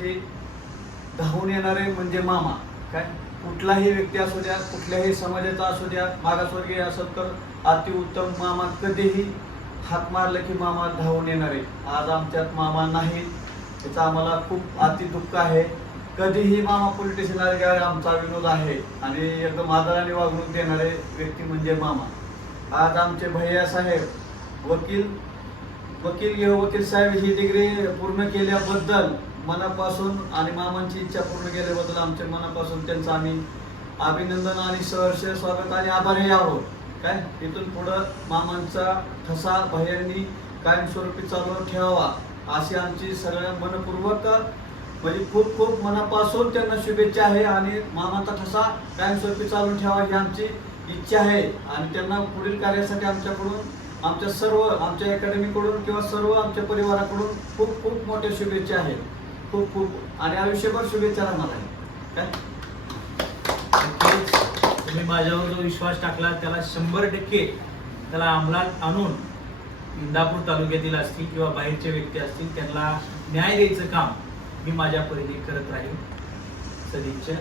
ते धावून येणारे म्हणजे मामा. काय? कुठलाही व्यक्ती असू द्या कुठल्याही समाजाचा असू द्या मागासवर्गीय असत तर अतिउत्तम मामा कधीही हात मारलं की मामा धावून येणारे. आज आमच्यात मामा नाहीत त्याचं आम्हाला खूप अति दुःख आहे. कधीही मामा पोलीस स्टेशनला आमचा विनोद आहे. आणि एकदम आदराने वागणूक देणारे व्यक्ती म्हणजे मामा. आज आमचे भैया साहेब वकील वकील घेऊ वकील साहेब ही डिग्री पूर्ण केल्याबद्दल मनापासून आणि मामांची इच्छा पूर्ण केल्याबद्दल आमच्या मनापासून त्यांचं आम्ही अभिनंदन आणि सहर्ष स्वागत आणि आभारी आहोत. काय? इथून पुढं मामांचा ठसा भैयांनी कायमस्वरूपी चालू ठेवावा अशी आमची सगळ्या मनपूर्वक म्हणजे खूप खूप मनापासून त्यांना शुभेच्छा आहे आणि मामाचा ठसा कायमस्वरूपी चालू ठेवा ही आमची इच्छा आहे. आणि त्यांना पुढील कार्यासाठी आमच्याकडून आमच्या सर्व आमच्या अकॅडमीकडून किंवा सर्व आमच्या परिवाराकडून खूप खूप मोठ्या शुभेच्छा आहेत. खूप खूप आणि आयुष्यभर शुभेच्छा राहणार आहे काय तुम्ही माझ्यावर जो विश्वास टाकला त्याला शंभर टक्के त्याला अंमलात आणून इंदापूर तालुक्यातील असतील किंवा बाहेरचे व्यक्ती असतील त्यांना न्याय द्यायचं काम मी माझ्या परीने करत राहील सदिच्छा.